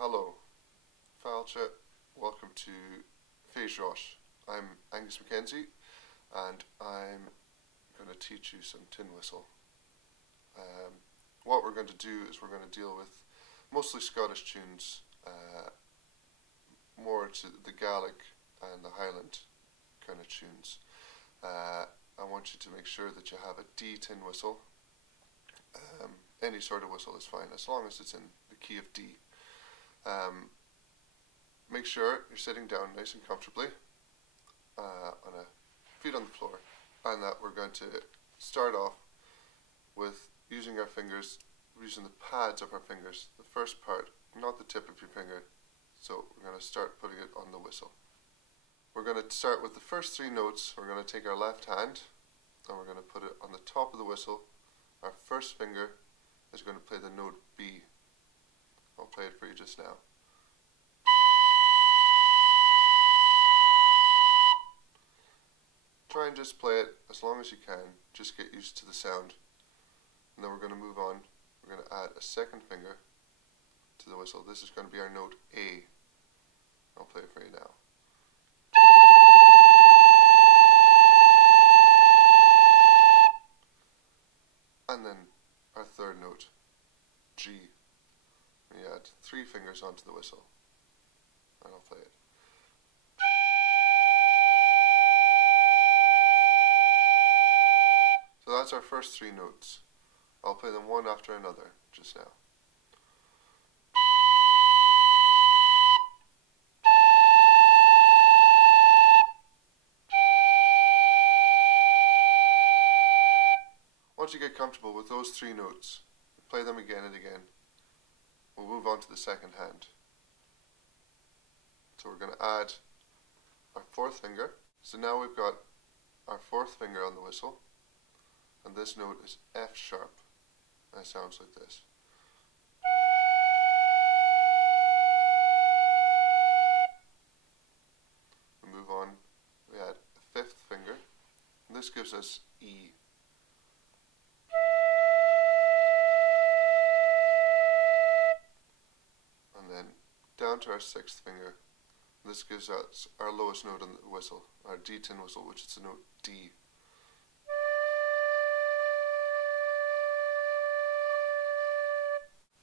Hello, Falcha. Welcome to Phase Rush. I'm Angus Mackenzie and I'm going to teach you some tin whistle. What we're going to do is we're going to deal with mostly Scottish tunes, more to the Gaelic and the Highland kind of tunes. I want you to make sure that you have a D tin whistle. Any sort of whistle is fine as long as it's in the key of D. Make sure you're sitting down nice and comfortably on a feet on the floor, and that we're going to start off with using our fingers, using the pads of our fingers, the first part, not the tip of your finger. So we're going to start putting it on the whistle. We're going to start with the first three notes. We're going to take our left hand and we're going to put it on the top of the whistle. Our first finger is going to play the note B. I'll play it for you just now. Try and just play it as long as you can, just get used to the sound. And then we're going to move on. We're going to add a second finger to the whistle. This is going to be our note A. I'll play it for you now. And then our third note, G. We add three fingers onto the whistle, and I'll play it. So that's our first three notes. I'll play them one after another just now. Once you get comfortable with those three notes, play them again and again. We'll move on to the second hand. So we're going to add our fourth finger. So now we've got our fourth finger on the whistle, and this note is F sharp, and it sounds like this. We move on, we add a fifth finger, and this gives us E. And then down to our sixth finger. This gives us our lowest note on the whistle, our D tin whistle, which is the note D.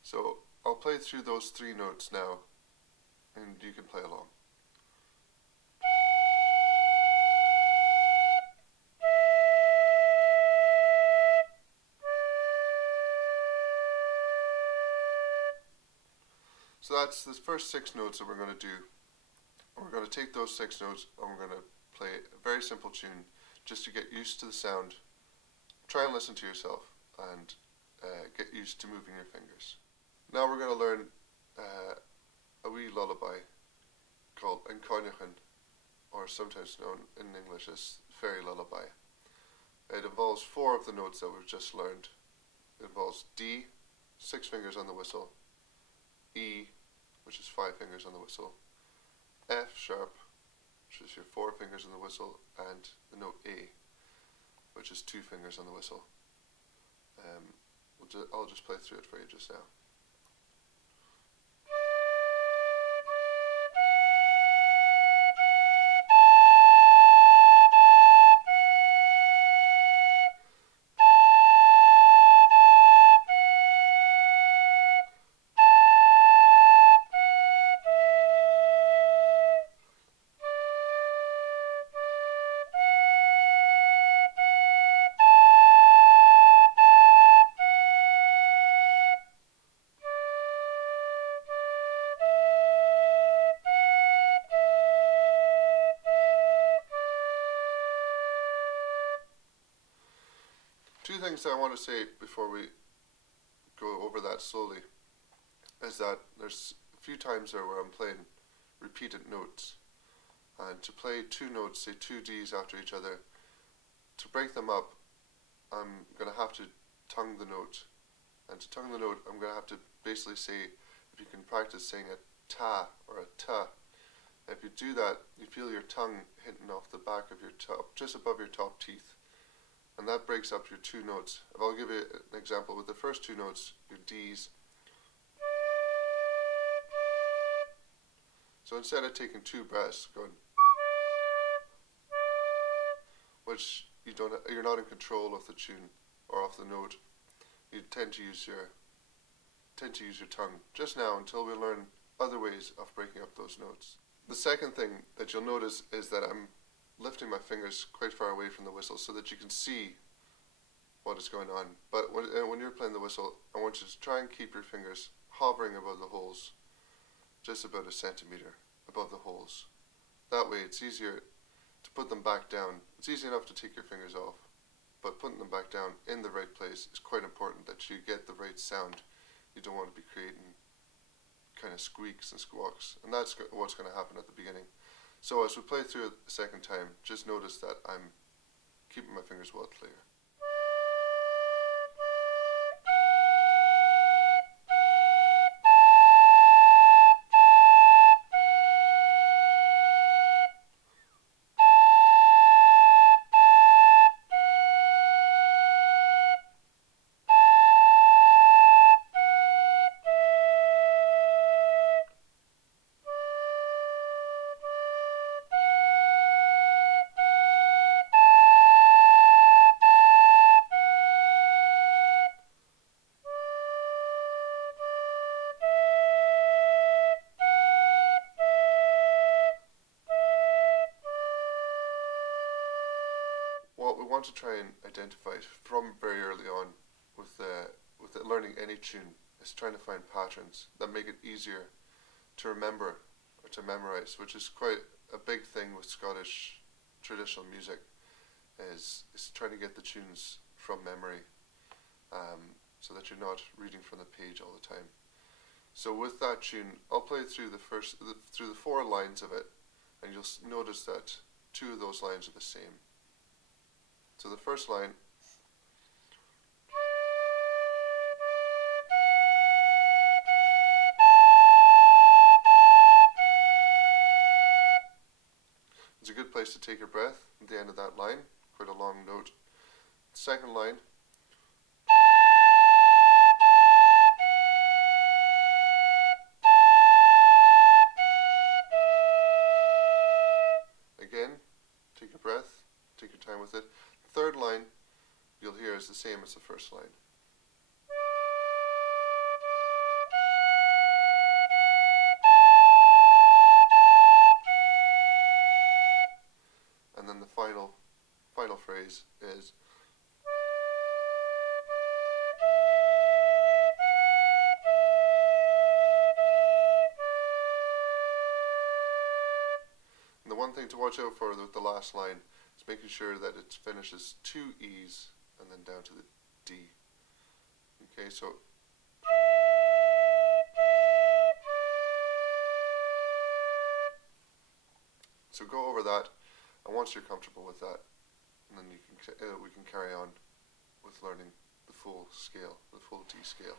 So I'll play through those three notes now, and you can play along. So that's the first six notes that we're going to do. We're going to take those six notes and we're going to play a very simple tune just to get used to the sound. Try and listen to yourself and get used to moving your fingers. Now we're going to learn a wee lullaby called Encarna Hand, or sometimes known in English as fairy lullaby. It involves four of the notes that we've just learned. It involves D, 6 fingers on the whistle, E, which is 5 fingers on the whistle, F sharp, which is your 4 fingers on the whistle, and the note A, which is 2 fingers on the whistle. I'll just play through it for you just now. Two things that I want to say before we go over that slowly is that there's a few times there where I'm playing repeated notes, and to play two notes, say 2 Ds after each other, to break them up I'm going to have to tongue the note, and to tongue the note I'm going to have to basically say, if you can practice saying a ta or a ta. If you do that, you feel your tongue hitting off the back of your top, just above your top teeth. And that breaks up your two notes. If I'll give you an example with the first two notes, your Ds. So instead of taking 2 breaths, going, which you're not in control of the tune or of the note, you tend to use your tongue just now until we learn other ways of breaking up those notes. The second thing that you'll notice is that I'm lifting my fingers quite far away from the whistle so that you can see what is going on. But when you're playing the whistle, I want you to try and keep your fingers hovering above the holes, just about a centimetre above the holes. That way it's easier to put them back down. It's easy enough to take your fingers off, but putting them back down in the right place is quite important, that you get the right sound. You don't want to be creating kind of squeaks and squawks, and that's what's going to happen at the beginning. So as we play through it the second time, just notice that I'm keeping my fingers well clear. What we want to try and identify from very early on with learning any tune is trying to find patterns that make it easier to remember or to memorize, which is quite a big thing with Scottish traditional music, is trying to get the tunes from memory, so that you're not reading from the page all the time. So with that tune, I'll play through through the 4 lines of it, and you'll notice that 2 of those lines are the same. So the first line is a good place to take your breath at the end of that line, quite a long note. The second line again, take your breath, take your time with it. The third line you'll hear is the same as the first line. And then the final phrase is and the one thing to watch out for with the last line is making sure that it finishes 2 E's and then down to the D. Okay, so go over that, and once you're comfortable with that, and then we can carry on with learning the full scale, the full D scale.